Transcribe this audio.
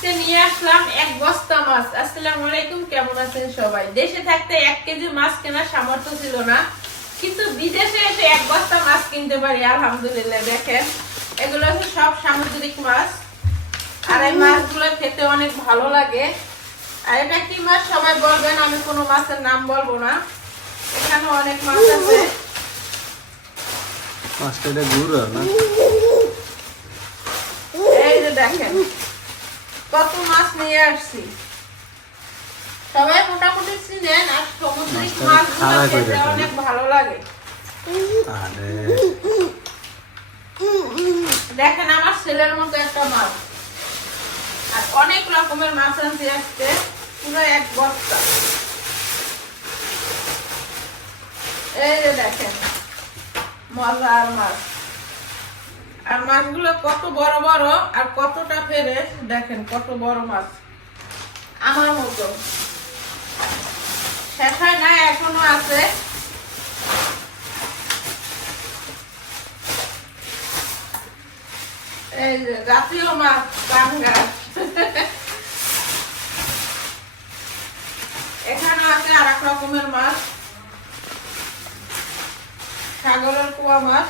আজকে নিয়ে আসলাম এক বস্তা মাছ। আসসালামু আলাইকুম, কেমন আছেন সবাই? দেশে থাকতে 1 কেজি মাছ কেনার সামর্থ্য ছিল না, কিন্তু বিদেশে এসে এক বস্তা মাছ কিনতে পারি আলহামদুলিল্লাহ। দেখেন, এগুলো হচ্ছে সব সামুদ্রিক মাছ, আর এই মাছগুলো খেতে অনেক ভালো লাগে। আর এটা কি মাছ সবাই বলবেন, আমি কোনো মাছের নাম বলবো না। এখানে অনেক মাছ আছে। মাছটা গুঁড়ো না? এই যে দেখেন কত মাছ নিয়ে আসছি। সবাই মোটামুটি চিনেন, আর সামুদ্রিক মাছগুলো খেতে অনেক ভালো লাগে। দেখেন আমার ছেলের মতো একটা মাছ, আর অনেক রকমের মাছ আনতে আসছে, পুরো এক বস্তা। এই যে দেখেন মজার মাছ, আর মাছগুলো কত বড় বড় আর কতটা ফ্রেশ। দেখেন কত বড় মাছ, আমার মতো। শেষ হয় না, এখনো আছে। এই যে জাতীয় মাছ পাঙ্গাস। এখানে আছে আর এক রকমের মাছ, সাগরের কুয়া মাছ।